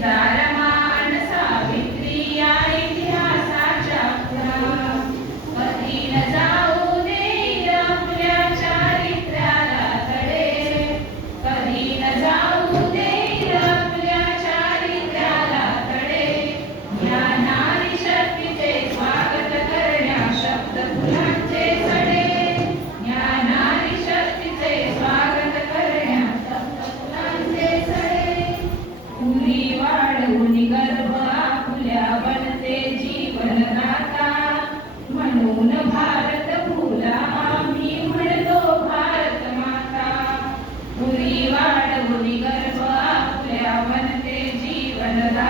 जिजारमान सावित्री या इतिहासाच्या पुढा कधी न जाऊ देईल आपल्या चारित्र्याला तडे कधी न जाऊ देईल आपल्या चारित्र्याला तडे या नारी शक्तीचे स्वागत करण्या शब्द फुलांचे सडे या नारी शक्तीचे स्वागत करण्या शब्द फुलांचे सडे फुली वाढवून गर्भ आपुल्या बनते जीवनदाता म्हणून भारत फुला आम्ही म्हणतो भारत माता फुली वाढवून गर्भ आपुल्या बनते जीवनदाता